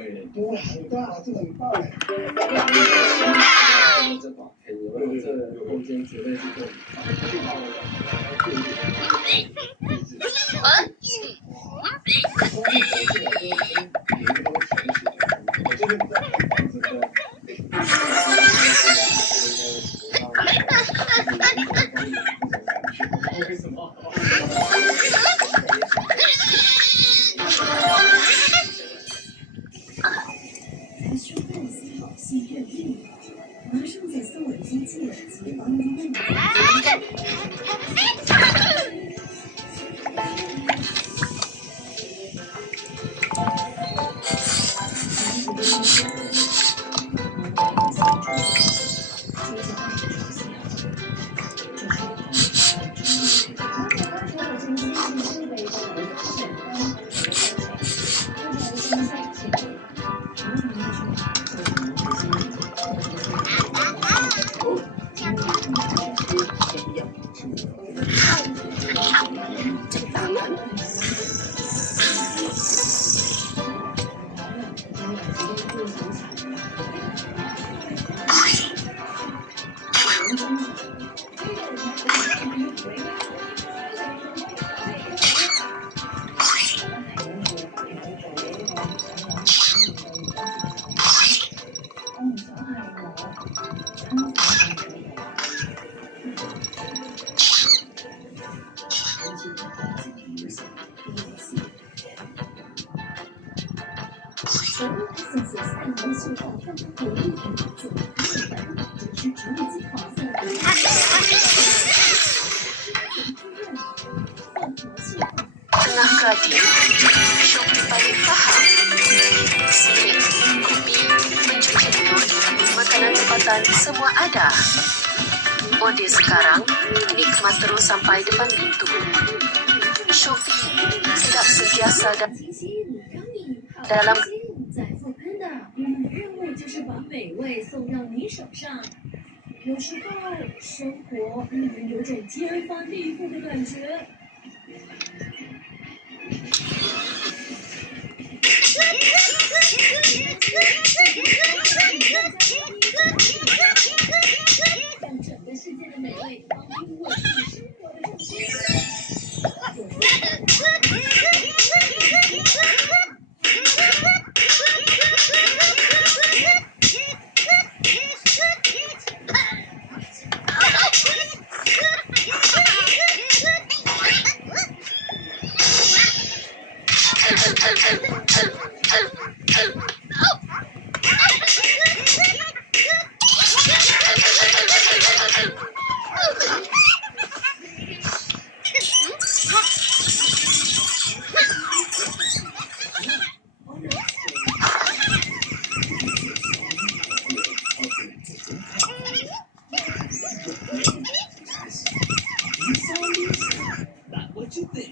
哇，很大，这个很棒哎。这把配有这空间绝对是够你放。最棒的，还要贵一点。光是走起来都每一个都甜起来，我这边比较这个。为什么？他说过思考信任力，马上在搜尾机器及防蚊子。Tengah Gradi, Shopee paling faham. Sirih, kopi, pencuci mulut, makanan tempatan semua ada. Order sekarang, nikmat terus sampai depan pintu. Shopee, sedap sentiasa dalam.有时候生活让人有种天翻地覆的感觉。让整个世界的美味帮你稳定生活的重心。What you think?